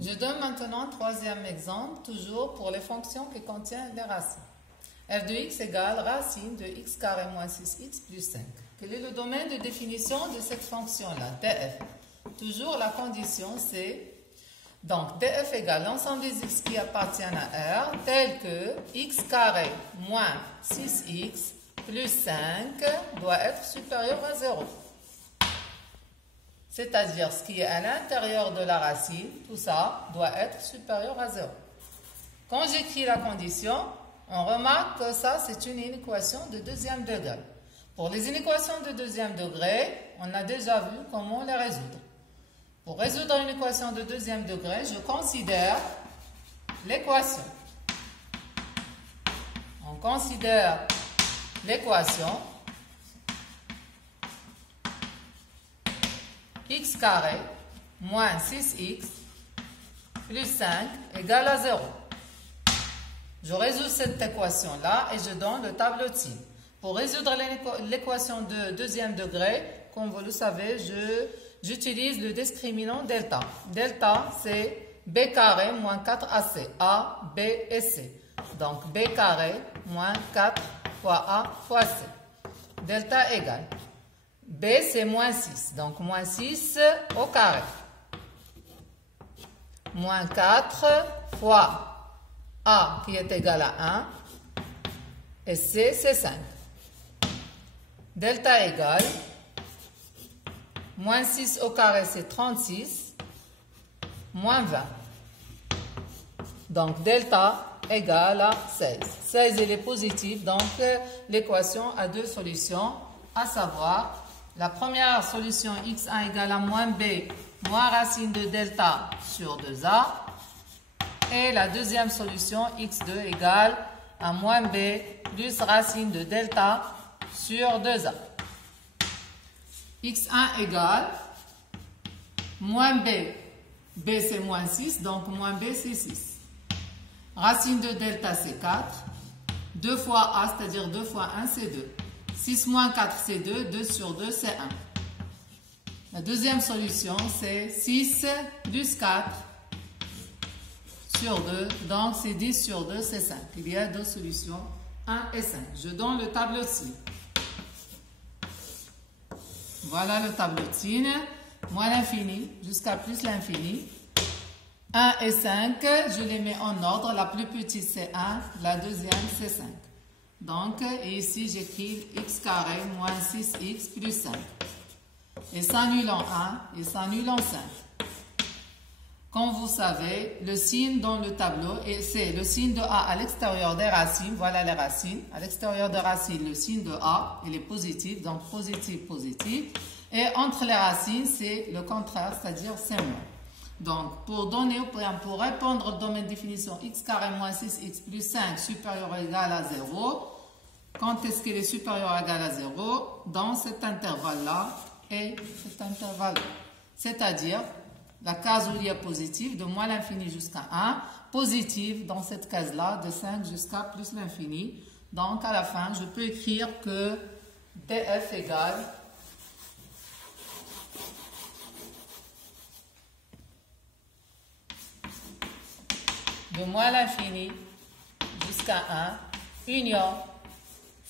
Je donne maintenant un troisième exemple, toujours pour les fonctions qui contiennent les racines. f de x égale racine de x carré moins 6x plus 5. Quel est le domaine de définition de cette fonction-là, df? Toujours la condition c'est, donc df égale l'ensemble des x qui appartiennent à R, tel que x carré moins 6x plus 5 doit être supérieur à 0. C'est-à-dire ce qui est à l'intérieur de la racine, tout ça doit être supérieur à 0. Quand j'écris la condition, on remarque que ça c'est une inéquation de deuxième degré. Pour les inéquations de deuxième degré, on a déjà vu comment les résoudre. Pour résoudre une équation de deuxième degré, je considère l'équation. On considère l'équation x carré moins 6x plus 5 égale à 0. Je résous cette équation-là et je donne le tableau de signes. Pour résoudre l'équation de deuxième degré, comme vous le savez, j'utilise le discriminant delta. Delta, c'est b carré moins 4ac. A, b et c. Donc, b carré moins 4 fois a fois c. Delta égale. B, c'est moins 6. Donc, moins 6 au carré. Moins 4 fois A qui est égal à 1. Et C, c'est 5. Delta égale. Moins 6 au carré, c'est 36. Moins 20. Donc, delta égale à 16. 16, il est positif. Donc, l'équation a deux solutions, à savoir... La première solution, x1 égale à moins b, moins racine de delta sur 2a. Et la deuxième solution, x2 égale à moins b plus racine de delta sur 2a. x1 égale moins b. B c'est moins 6, donc moins b c'est 6. Racine de delta c'est 4. 2 fois a, c'est-à-dire 2 fois 1 c'est 2. 6 moins 4, c'est 2. 2 sur 2, c'est 1. La deuxième solution, c'est 6 plus 4 sur 2. Donc, c'est 10 sur 2, c'est 5. Il y a deux solutions, 1 et 5. Je donne le tableau de signes. Voilà le tableau de signes. Moins l'infini jusqu'à plus l'infini. 1 et 5, je les mets en ordre. La plus petite, c'est 1. La deuxième, c'est 5. Donc, ici, j'écris x carré moins 6x plus 5. Et s'annule en 1 et s'annule en 5. Comme vous savez, le signe dans le tableau, c'est le signe de A à l'extérieur des racines. Voilà les racines. À l'extérieur des racines, le signe de A, il est positif. Donc, positif, positif. Et entre les racines, c'est le contraire, c'est-à-dire c'est moins. Donc, pour répondre au domaine de définition x carré moins 6x plus 5 supérieur ou égal à 0, quand est-ce qu'il est supérieur ou égal à 0? Dans cet intervalle-là et cet intervalle-là. C'est-à-dire, la case où il y a positif, de moins l'infini jusqu'à 1, positif dans cette case-là, de 5 jusqu'à plus l'infini. Donc, à la fin, je peux écrire que df égale de moins l'infini jusqu'à 1, union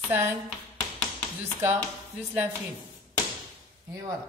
5 jusqu'à plus l'infini. Et voilà.